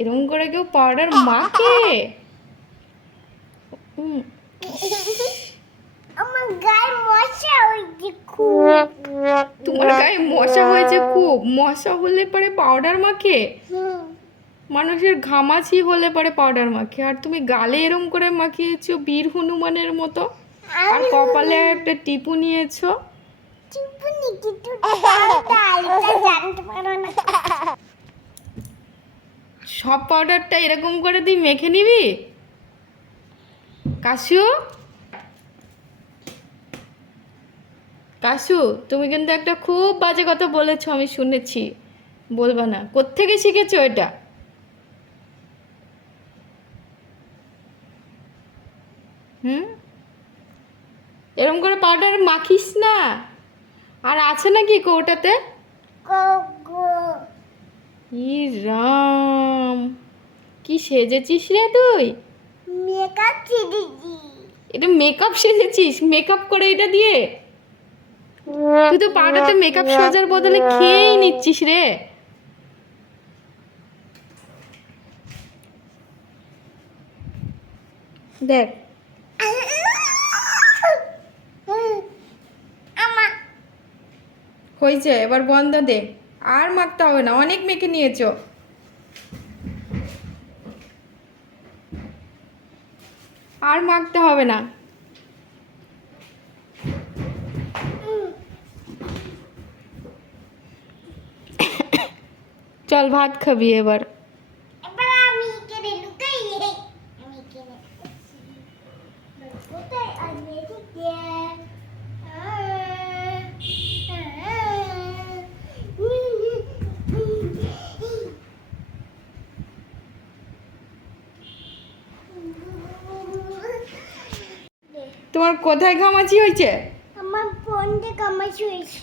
এরকম করে কেউ পাউডার মাখে? আমার গায়ে মশা হয়েছে খুব। তোমার গায়ে মশা হয়েছে খুব? মশা হলে পরে পাউডার মাখে? মানুষের ঘামাচি হলে পরে পাউডার মাখে, আর তুমি গালে এরম করে মাখিয়েছো বীর হনুমানের মতো, আর কপালে একটা টিপু নিয়েছো। টিপুনি কিন্তু এটা জানতে পারো না। সব পাউডারটা এরকম করে তুই মেখে নিবি? কাশু, কাশু, তুমি কিন্তু একটা খুব বাজে কথা বলেছো, আমি শুনেছি। বলবা না। কোত্থেকে শিখেছো এটা? হুম, এরকম করে পাউডার মাখিস না। আর আছে নাকি কৌটাতে? ই রাম, কি সেজেছিস রে তুই? মেকআপ ছেড়েছি। এটা মেকআপ সেজেছিস? মেকআপ করে এটা দিয়ে? তুই তো পাউডারটা মেকআপ সাজার বদলে খেয়েই নিচ্ছিস রে। দেখ, হয়েছে, এবার বন্ধ দে। আর মাখতে হবে না, অনেক মেখে নিয়েছো। আর মাখতে হবে না। চল ভাত খাবি এবার। এবার আমি কেটে লুকাই আমি কেটে কোথায় আমি এদিকে তোমার কোথায় ঘামাচি হয়েছে? আমার ফোন থেকে আমার শুয়েছি।